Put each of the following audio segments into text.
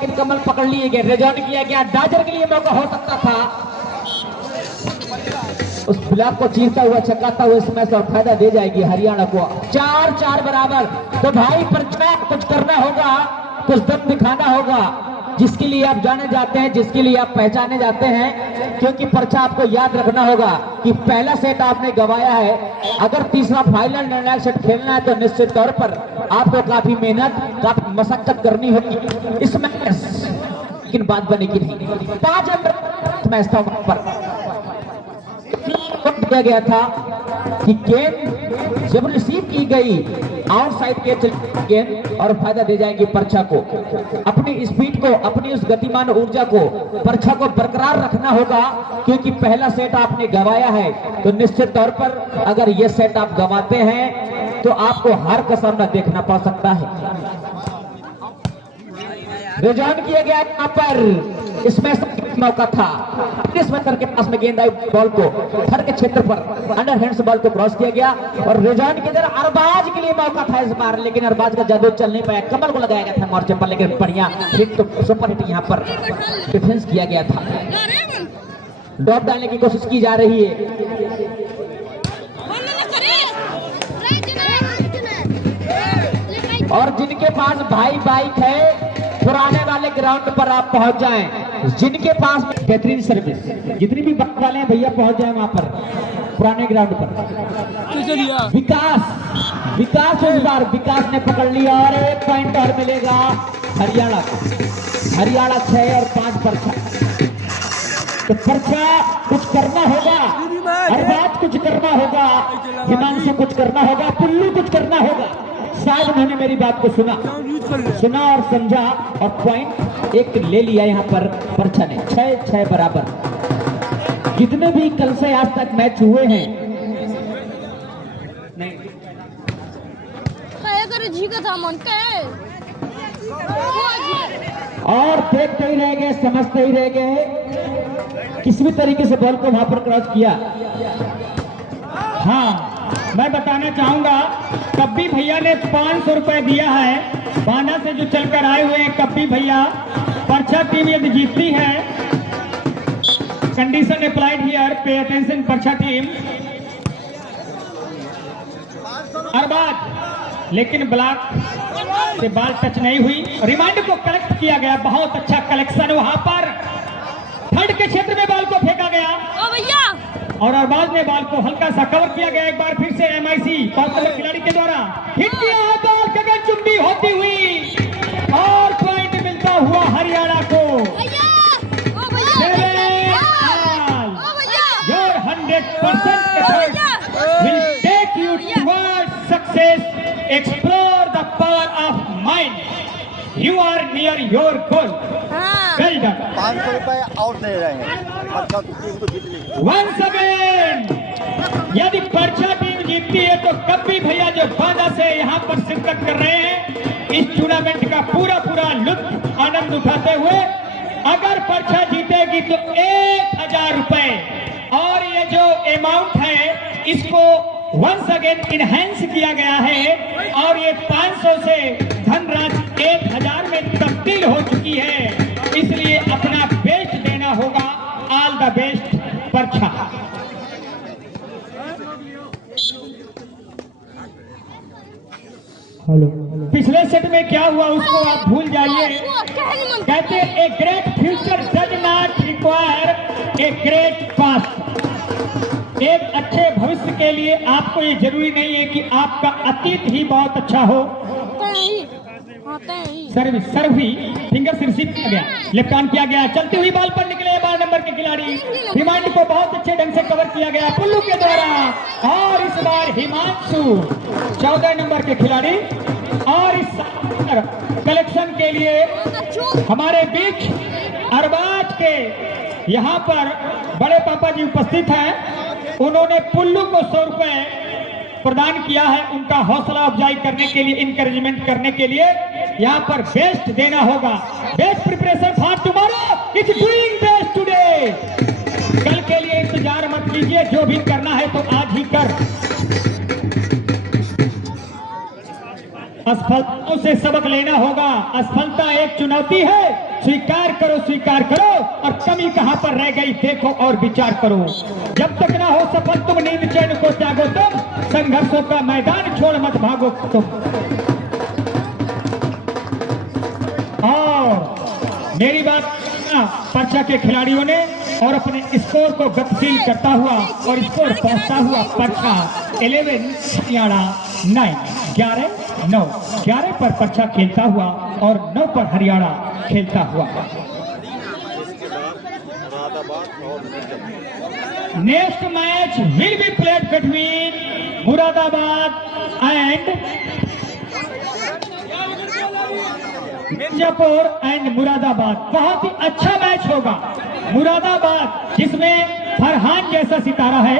लेकिन कमल पकड़ लिए गए। रिजॉर्ट किया गया, डाजर के लिए मौका हो सकता था। उस ब्लॉक को चीरता हुआ छक्काता हुआ स्मैश और फायदा दे जाएगी हरियाणा को। 4-4 बराबर। तो भाई परचा कुछ करना होगा, कुछ दम दिखाना होगा, जिसके लिए आप जाने जाते हैं, जिसके लिए आप पहचाने जाते हैं। क्योंकि पर्चा आपको याद रखना होगा कि पहला सेट आपने गंवाया है। अगर तीसरा फाइनल निर्णायक सेट खेलना है तो निश्चित तौर पर आपको काफी मेहनत, काफी मशक्कत करनी होगी। इसमें लेकिन बात बनेगी नहीं। 5 अंक मैच था वहां पर दिया गया था कि गेंद जब रिसीव की गई आउटसाइड के गेंद और फायदा दे जाएंगे पर्चा को। अपनी स्पीड को, अपनी उस गतिमान ऊर्जा को, पर्चा को बरकरार रखना होगा। क्योंकि पहला सेट आपने गंवाया है तो निश्चित तौर पर अगर यह सेट आप गंवाते हैं तो आपको हार का सामना देखना पड़ सकता है। रिजॉर्ट किया गया यहाँ पर, इसमें मौका था। के पास में गेंद आई, बॉल को थर्ड के क्षेत्र पर अंडर हैंड्स बॉल को क्रॉस किया गया और रिजॉर्ट की तरह अरबाज के लिए मौका था इस बार, लेकिन अरबाज का जादू चल नहीं पाया। कमल को लगाया गया था मोर्चे पर, लेकिन बढ़िया हिट, तो सुपर हिट यहाँ पर डिफेंस किया गया था। ड्रॉप डालने की कोशिश की जा रही है। और जिनके पास भाई बाइक है पुराने वाले ग्राउंड पर आप पहुंच जाएं। जिनके पास बेहतरीन सर्विस, जितनी भी बाइक वाले हैं भैया पहुंच जाएं वहां पर पुराने ग्राउंड पर। विकास इस बार विकास ने पकड़ लिया और 1 पॉइंट और मिलेगा हरियाणा को। हरियाणा 6 और 5 पर्चा। तो पर्चा कुछ करना होगा, अरबाज कुछ करना होगा, हिमांशु कुछ करना होगा, पुल्लू कुछ करना होगा। शायद उन्होंने मेरी बात को सुना और समझा और पॉइंट 1 ले लिया यहाँ पर पर्चा ने। 6-6 बराबर। जितने भी कल से आज तक मैच हुए हैं, नहीं और देखते ही रह गए, समझते ही रह गए। किस भी तरीके से बॉल को वहां पर क्रॉस किया। हाँ, मैं बताना चाहूंगा कब्बी भैया ने 500 रुपए दिया है। बाना से जो चलकर आए हुए हैं कब्बी भैया। पर्चा टीम यदि जीतती है, condition applied here, pay attention पर्चा टीम। अरबाज, लेकिन ब्लॉक से बॉल टच नहीं हुई। रिमाइंड को कलेक्ट किया गया, बहुत अच्छा कलेक्शन वहां पर। थर्ड के क्षेत्र में बॉल को फेंका गया और अरबाज ने बॉल को हल्का सा कवर किया गया। एक बार फिर से MIC खिलाड़ी के द्वारा हिट किया है, बॉल गगनचुंबी होती हुई और पॉइंट मिलता हुआ हरियाणा को। Your 100% effort will take you towards success. Explore the power of mind. You are near your goal. Well done. 500 रुपए और दे रहे हैं पर्चा टीम को जीतने। Once again, यदि पर्चा टीम जीतती है तो कब्बी भैया जो बांदा से यहाँ पर शिरकत कर रहे हैं, इस टूर्नामेंट का पूरा लुत्फ आनंद उठाते हुए, अगर पर्चा जीतेगी तो 1000 रुपए और ये जो अमाउंट है इसको वंस अगेन इनहेंस किया गया है और ये 500 से धनराशि 1000 में तब्दील हो चुकी है। इसलिए अपना बेस्ट देना होगा। ऑल द बेस्ट पर्चा। पिछले सेट में क्या हुआ उसको आप भूल जाइए। कहते a great future does not require a great past. एक अच्छे भविष्य के लिए आपको ये जरूरी नहीं है कि आपका अतीत ही बहुत अच्छा हो। सर्विस फिंगर से रिसीव किया गया, लेफ्ट ऑन किया गया, चलती हुई बॉल पर निकले 12 नंबर के खिलाड़ी। रिमाइंड को बहुत अच्छे ढंग से कवर किया गया पुल्लू के द्वारा और इस बार हिमांशु 14 नंबर के खिलाड़ी। और इस कलेक्शन के लिए हमारे बीच अरबाज के यहाँ पर बड़े पापा जी उपस्थित हैं। उन्होंने पुल्लू को 100 रुपए प्रदान किया है, उनका हौसला अफजाई करने के लिए, इंकरेजमेंट करने के लिए। यहाँ पर बेस्ट देना होगा। Best preparation for tomorrow, it's doing best today. कल के लिए इंतजार मत कीजिए, जो भी करना है तो आज ही कर। असफलताओं से सबक लेना होगा। असफलता एक चुनौती है, स्वीकार करो और कमी कहां पर रह गई देखो और विचार करो। जब तक ना हो सफल तुम नींद चैन को त्यागो, तुम संघर्षों का मैदान छोड़ मत भागो तुम। और मेरी बात पर्चा के खिलाड़ियों ने और अपने स्कोर को गतिशील करता हुआ और स्कोर पहुंचता हुआ पर्चा 11 हरियाणा 9, 11 पर पर्चा खेलता हुआ और 9 पर हरियाणा खेलता हुआ। Next match will be played between Moradabad and Mirzapur and Moradabad. बहुत ही अच्छा मैच होगा। मुरादाबाद जिसमें फरहान जैसा सितारा है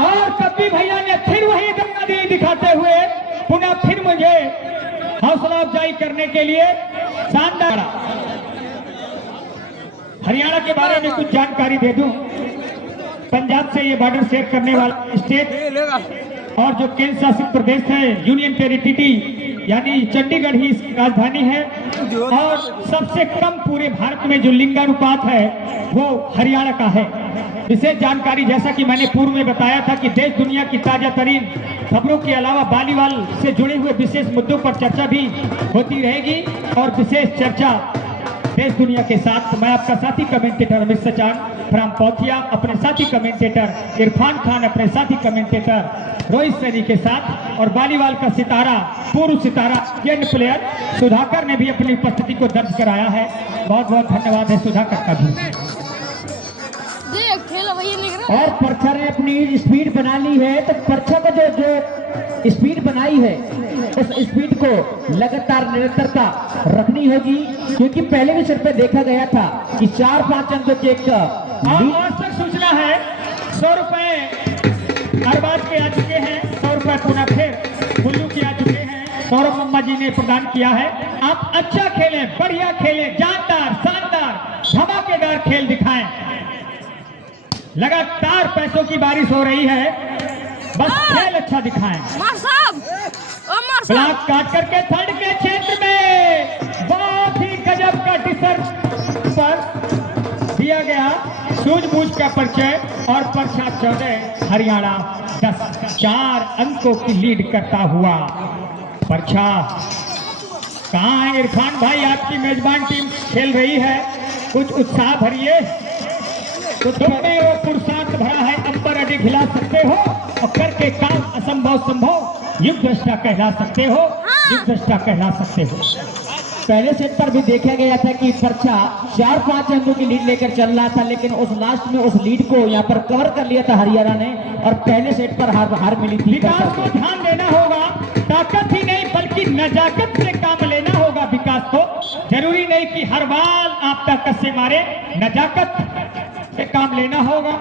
और कभी भैया ने फिर वही दमदादी दिखाते हुए पुनः फिर मुझे हौसला अफजाई करने के लिए शानदार। हरियाणा के बारे में कुछ जानकारी दे दूं। पंजाब से ये बॉर्डर शेयर करने वाला स्टेट और जो केंद्र शासित प्रदेश है यूनियन टेरिटरी यानी चंडीगढ़ ही इसकी राजधानी है और सबसे कम पूरे भारत में जो लिंगानुपात है वो हरियाणा का है। विशेष जानकारी जैसा कि मैंने पूर्व में बताया था कि देश दुनिया की ताजा तरीन खबरों के अलावा वॉलीबॉल से जुड़े हुए विशेष मुद्दों पर चर्चा भी होती रहेगी और विशेष चर्चा देश दुनिया के साथ। मैं आपका साथी कमेंटेटर अमित सचान फ्राम पौथिया, अपने साथी कमेंटेटर इरफान खान, अपने साथी कमेंटेटर रोहित सैनी के साथ और वॉलीबॉल का सितारा पूर्व सितारा यंग प्लेयर सुधाकर ने भी अपनी उपस्थिति को दर्ज कराया है। बहुत बहुत धन्यवाद है सुधाकर का भी। और पर्चा ने अपनी स्पीड बना ली है तो पर्चा को जो स्पीड बनाई है उस स्पीड को लगातार निरंतरता रखनी होगी क्योंकि पहले भी सिर पे देखा गया था कि 4-5 अंकों के एक आवश्यक सूचना है। 100 रुपए अरबाज के आ चुके हैं, 100 रुपए पुनः फिर कुल्लू के आ चुके हैं, सौरभ मम्मा जी ने प्रदान किया है। आप अच्छा खेलें, बढ़िया खेलें, जानदार शानदार धमाकेदार खेल दिखाएं। लगातार पैसों की बारिश हो रही है, बस खेल अच्छा दिखाएं। ब्लॉक काट करके थर्ड के क्षेत्र में बहुत ही गजब का टीशर्ट पर दिया गया सूझबूझ का परिचय और पर्चा 14 हरियाणा 10 4 अंकों की लीड करता हुआ। पर्चा कहाँ है इरफान भाई? आपकी मेजबान टीम खेल रही है, कुछ उत्साह भरिए। तुमने वो पुरुषार्थ भरा है, अंबर अडी खिला सकते हो और करके काम असंभव संभव युद्धष्टा कहला सकते हो, युद्धष्टा कहला सकते हो। पहले सेट पर भी देखा गया था कि पर्चा 4-5 अंकों की लीड लेकर चल रहा था लेकिन उस लास्ट में उस लीड को यहाँ पर कवर कर लिया था हरियाणा ने और पहले सेट पर हार मिली थी। विकास को ध्यान देना होगा, ताकत ही नहीं बल्कि नजाकत से काम लेना होगा। विकास को जरूरी नहीं कि हर बार आप ताकत से मारे, नजाकत से काम लेना होगा।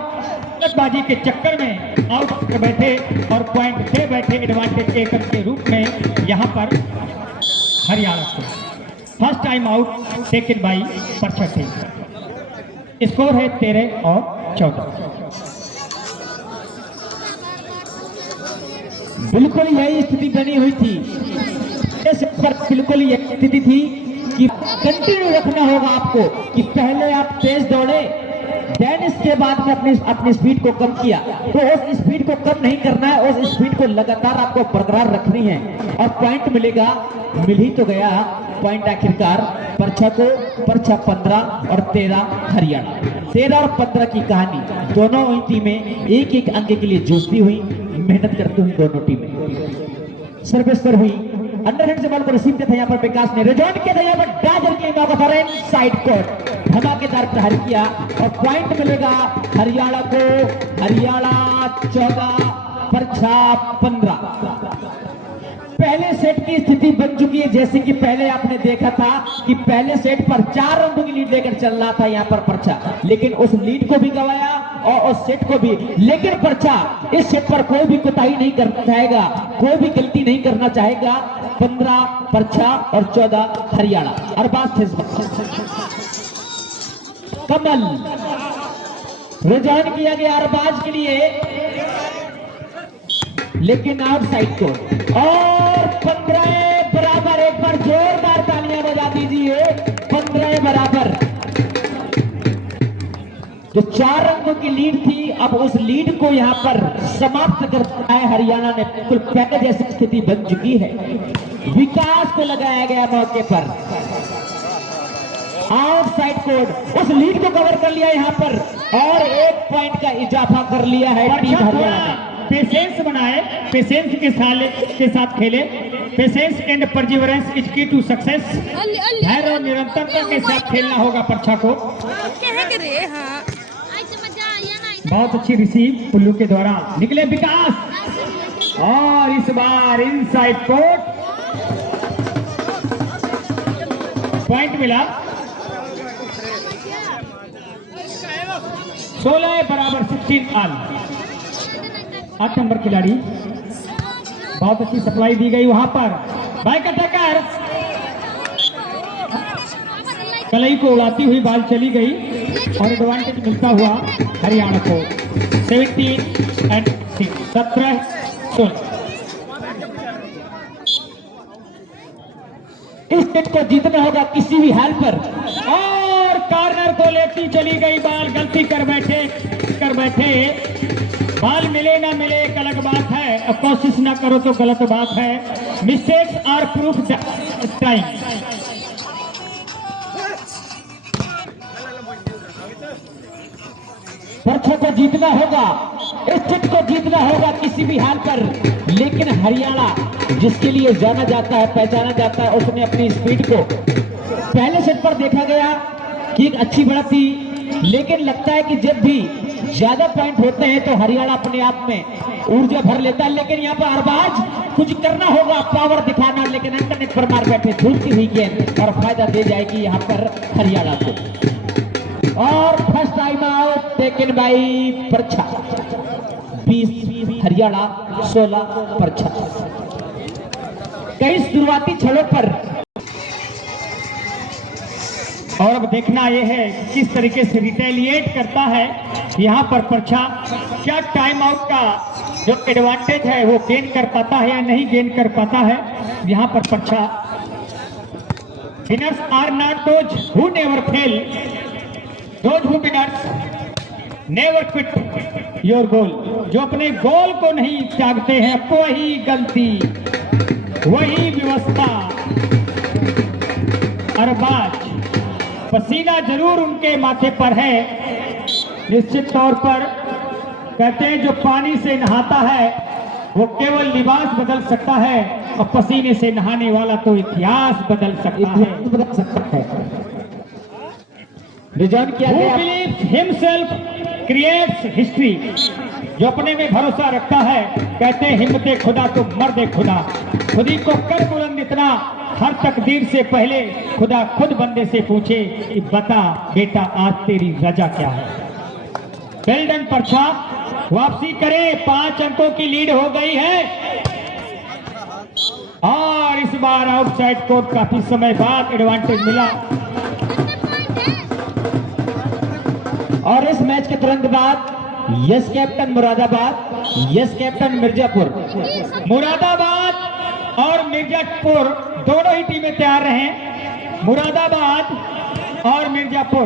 बाजी के चक्कर में आउट बैठे और पॉइंट से बैठे एडवांटेज टेकन के रूप में यहाँ पर हरियाणा को first time out taken by पर्चा टीम। स्कोर है 13 और 14। बिल्कुल यही स्थिति बनी हुई थी, बिल्कुल यही स्थिति थी कि कंटिन्यू रखना होगा आपको कि पहले आप तेज दौड़े देन इसके बाद में अपनी स्पीड को कम किया तो उस स्पीड को कम नहीं करना है, उस स्पीड को लगातार आपको बरकरार रखनी है और पॉइंट मिलेगा। मिल ही तो गया पॉइंट आखिरकार पर्चा को। पर्चा 15 और 13 हरियाणा। 13 और 15 की कहानी, दोनों ही टीमें एक एक अंक के लिए जूझती हुई, मेहनत करती हुई दोनों टीमें। सर्विस पर हुई अंडरहैंड से बॉल को रिसीव किया था यहाँ पर विकास ने, रिजॉर्ट किया था यहाँ पर डाजर के मौका था साइड कोर्ट, धमाकेदार प्रहार किया और पॉइंट मिलेगा हरियाणा को। हरियाणा 14 पर्चा 15। पहले सेट की स्थिति बन चुकी है जैसे कि पहले आपने देखा था कि पहले सेट पर 4 रनों की लीड लेकर चल रहा था यहाँ पर पर्चा, लेकिन उस लीड को भी गंवाया और उस सेट को भी। लेकिन पर्चा इस सेट पर कोई भी कोताही नहीं करना चाहेगा, कोई भी गलती नहीं करना चाहेगा। 15 पर्चा और 14 हरियाणा। अरबाज कमल रिजॉइन किया गया अरबाज के लिए लेकिन आउटसाइड को और 15 बराबर। एक बार जोरदार तालियां बजा दीजिए। लिए 15 बराबर। जो 4 अंकों की लीड थी, अब उस लीड को यहाँ पर समाप्त करता है हरियाणा ने। बिल्कुल पहले जैसी स्थिति बन चुकी है। विकास को लगाया गया मौके पर, आउटसाइड कोड, उस लीड को कवर कर लिया यहाँ पर और 1 पॉइंट का इजाफा कर लिया है टीम हरियाणा ने। पेशेंस बनाए, पेशेंस के साथ खेले। पेशेंस एंड परसिवरेंस इज की टू सक्सेस। धैर्य और निरंतरता के साथ खेलना होगा पर्चा को। बहुत अच्छी रिसीव पुल्लू के द्वारा, निकले विकास और इस बार इनसाइड कोर्ट, पॉइंट मिला। 16 बराबर 16 ऑल। 8 नंबर खिलाड़ी, बहुत अच्छी सप्लाई दी गई वहां पर। बैक अटैकर, कलई को उड़ाती हुई बाल चली गई और एडवांटेज मिलता हुआ हरियाणा को। 17 एंड 17-16। इस सेट को जीतना होगा किसी भी हाल पर। और कॉर्नर को लेती चली गई बाल, गलती कर बैठे। बाल मिले ना मिले एक अलग बात है, अब कोशिश ना करो तो गलत बात है। Mistakes are proof time. पर्चा को जीतना होगा, इस सेट को जीतना होगा किसी भी हाल पर। लेकिन हरियाणा जिसके लिए जाना जाता है, पहचाना जाता है, उसने अपनी स्पीड को पहले सेट पर देखा गया कि एक अच्छी बढ़त थी, लेकिन लगता है कि जब भी ज्यादा पॉइंट होते हैं तो हरियाणा अपने आप में ऊर्जा भर लेता है। लेकिन यहाँ पर अरबाज कुछ करना होगा, पावर दिखाना, लेकिन इंटरनेट पर मार बैठे झूलती हुई गेंद और फायदा दे जाएगी यहाँ पर हरियाणा को। और first time out taken by पर्चा। 20 हरियाणा, 16 पर्चा। कई शुरुआती छड़ों पर, और अब देखना यह है किस तरीके से रिटेलिएट करता है यहाँ पर पर्चा। क्या टाइम आउट का जो एडवांटेज है वो गेन कर पाता है या नहीं गेन कर पाता है यहाँ पर पर्चा। Winners are not those who never fail, those who winners never quit your goal. जो अपने गोल को नहीं त्यागते हैं, वही गलती, वही व्यवस्था। अरबाज, पसीना जरूर उनके माथे पर है। निश्चित तौर पर कहते हैं जो पानी से नहाता है वो केवल लिबास बदल सकता है, और पसीने से नहाने वाला तो इतिहास बदल सकता है। रिजॉन किया Who गया। believes himself creates history। जो अपने में भरोसा रखता है, कहते हैं हिम्मते खुदा तो मर्दे खुदा। खुदी को कर बुलंद इतना, हर तकदीर से पहले खुदा खुद बंदे से पूछे कि बता बेटा आज तेरी रजा क्या है। वेल डन पर्चा, वापसी करे। 5 अंकों की लीड हो गई है और इस बार आउटसाइड कोर्ट काफी समय बाद एडवांटेज मिला। और इस मैच के तुरंत बाद yes captain Moradabad, yes captain Mirzapur. Moradabad और मिर्जापुर दोनों ही टीमें तैयार रहे। मुरादाबाद और मिर्जापुर,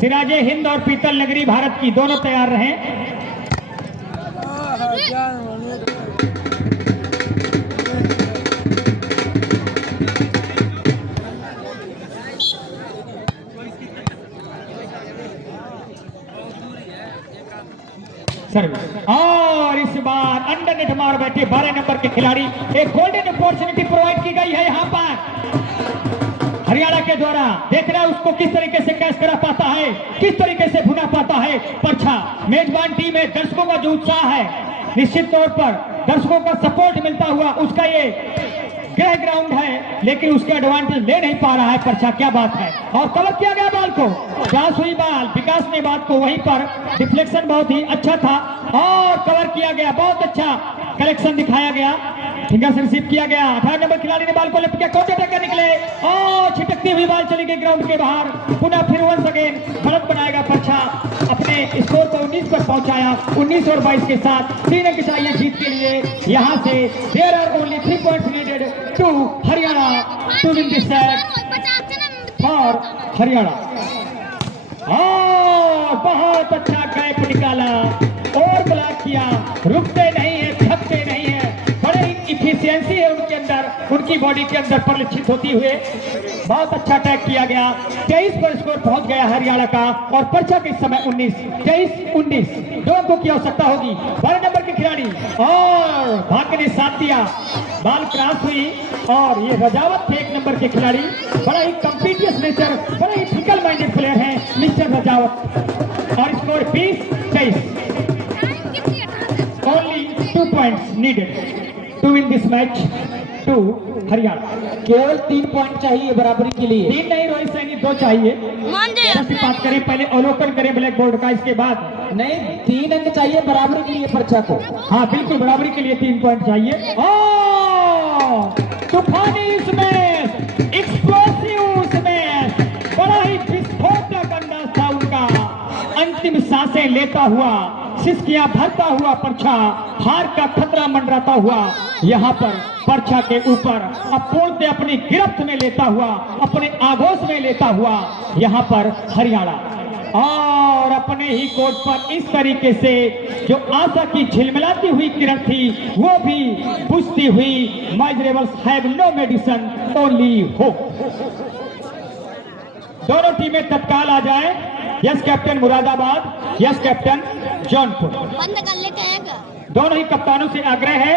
सिराजे हिंद और पीतल नगरी भारत की, दोनों तैयार रहे। सर्विस, और इस बार अंडर नेट मार बैठे 12 नंबर के खिलाड़ी। एक गोल्डन अपॉर्चुनिटी प्रोवाइड की गई है यहाँ पर हरियाणा के द्वारा। देख रहे हैं उसको किस तरीके से कैच करा पाता है, किस तरीके से भुना पाता है पर्चा। मेजबान टीम है, दर्शकों का जो उत्साह है, निश्चित तौर पर दर्शकों का सपोर्ट मिलता हुआ उसका ये ग्रह ग्राउंड है, लेकिन उसका एडवांटेज ले नहीं पा रहा है पर्चा। क्या बात है, और कवर किया गया बॉल को, पास हुई बॉल, विकास ने बात को वहीं पर डिफ्लेक्शन बहुत ही अच्छा था और कवर किया गया। बहुत अच्छा कलेक्शन दिखाया गया, फिंगर से रिसीव किया गया। 18 नंबर खिलाड़ी ने बॉल को लिफ्ट किया, काउंटर अटैक कर निकले और छिटकती हुई बॉल चली गई ग्राउंड के बाहर। पुनः फिर वंस अगेन गलत बनाएगा पर्चा, अपने स्कोर को 19 पर पहुंचाया। 19 और 22 के साथ 3 अंक चाहिए जीत के लिए। यहां से there are only 3 points needed to Haryana to win this set. और हरियाणा। और बहुत अच्छा गैप निकाला और ब्लॉक किया, रुकते नहीं है, थकते नहीं है, बड़े इफिशियंसी है उनके अंदर, उनकी बॉडी के अंदर परिलक्षित होती हुए बहुत अच्छा अटैक किया गया। 23 पर स्कोर पहुंच गया हरियाणा का और पर्चा के समय 23-19 दो अंकों की आवश्यकता होगी। 12 नंबर के खिलाड़ी और भाग्य ने साथ दिया, बाल क्रॉस हुई और ये रजावत थे 1 नंबर के खिलाड़ी, बड़ा ही कंपीटियस नेचर, बड़ा ही फिकल माइंडेड प्लेयर है मिस्टर रजावत। और score 20-23। Only 2 points needed to win this match to Haryana. केवल 3 पॉइंट चाहिए बराबरी के लिए। 3 नहीं रोहित सैनी 2 चाहिए। कैसी बात करें, पहले अवलोकन करें ब्लैक बोर्ड का, इसके बाद नहीं 3 अंक चाहिए बराबरी के लिए पर्चा को। हाँ बिल्कुल बराबरी के लिए 3 पॉइंट चाहिए। तूफानी स्मैश, एक्सप्लोसिव स्मैश, बड़ा ही विस्फोटक अंदाज था उनका, अंतिम सांसें लेता हुआ, सिसकियां भरता हुआ पर्चा, हार का खतरा मंडराता हुआ यहाँ पर पर्चा के ऊपर अब पूर्णतः अपनी गिरफ्त में लेता हुआ, अपने आगोश में लेता हुआ यहाँ पर हरियाणा। और अपने ही कोर्ट पर इस तरीके से जो आशा की झिलमिलाती हुई किरण थी वो भी बुझती हुई, my rebels have no medicine only hope. दोनों टीमें तत्काल आ जाएं। Yes captain Moradabad, yes captain Jaunpur. बंद कर ले कहेगा। दोनों ही कप्तानों से आग्रह है